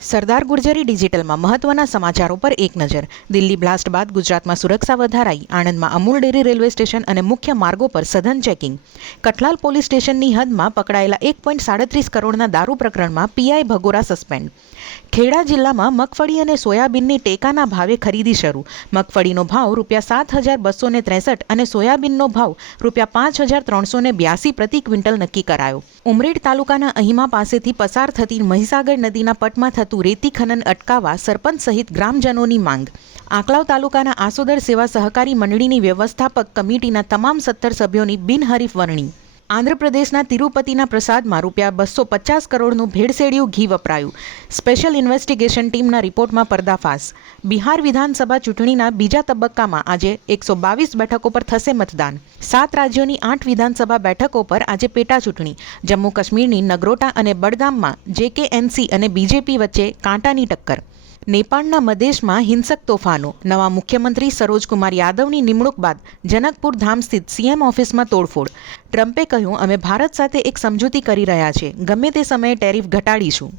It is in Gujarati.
સરદાર ગુર્જરી ડિજિટલમાં મહત્વના સમાચારો પર એક નજર. દિલ્હી બ્લાસ્ટ બાદ ગુજરાતમાં સુરક્ષા વધારાઈ, આણંદમાં અમૂલ ડેરી રેલવે સ્ટેશન અને મુખ્ય માર્ગો પર સઘન ચેકિંગ. કઠલાલ પોલીસ સ્ટેશનની હદમાં પકડાયેલા એક પોઈન્ટ સાડત્રીસ કરોડના દારૂ પ્રકરણમાં પીઆઈ ભગોરા સસ્પેન્ડ. ખેડા જિલ્લામાં મગફળી અને સોયાબીનની ટેકાના ભાવે ખરીદી શરૂ. મગફળીનો ભાવ રૂપિયા સાત હજાર બસો ને ત્રેસઠ અને સોયાબીનનો ભાવ રૂપિયા પાંચ હજાર ત્રણસો ને બ્યાસી પ્રતિ ક્વિન્ટલ નક્કી કરાયો. ઉમરેડ તાલુકાના અહીમા પાસેથી પસાર થતી મહીસાગર નદીના પટમાં થતું રેતી ખનન અટકાવવા સરપંચ સહિત ગ્રામજનોની માંગ. આંકલાવ તાલુકાના આસોદર સેવા સહકારી મંડળીની વ્યવસ્થાપક કમિટીના તમામ સત્તર સભ્યોની બિનહરીફ વરણી. આંધ્રપ્રદેશના તિરુપતિના પ્રસાદમાં રૂપિયા બસો પચાસ કરોડનું ભેળસેળિયું ઘી વપરાયું. સ્પેશિયલ ઇન્વેસ્ટિગેશન ટીમના રિપોર્ટમાં પર્દાફાશ. બિહાર વિધાનસભા ચૂંટણીના બીજા તબક્કામાં આજે એકસો બાવીસ બેઠકો પર થશે મતદાન. સાત રાજ્યોની આઠ વિધાનસભા બેઠકો પર આજે પેટા ચૂંટણી. જમ્મુ કાશ્મીરની નગરોટા અને બડગામમાં જેકેએનસી અને બીજેપી વચ્ચે કાંટાની ટક્કર. નેપાળના મદેશમાં હિંસક તોફાનો. નવા મુખ્યમંત્રી સરોજકુમાર યાદવની નિમણૂક બાદ જનકપુર ધામ સ્થિત સીએમ ઓફિસમાં તોડફોડ. ટ્રમ્પે કહ્યું, અમે ભારત સાથે એક સમજૂતી કરી રહ્યા છે ગમે તે સમયે ટેરિફ ઘટાડીશું.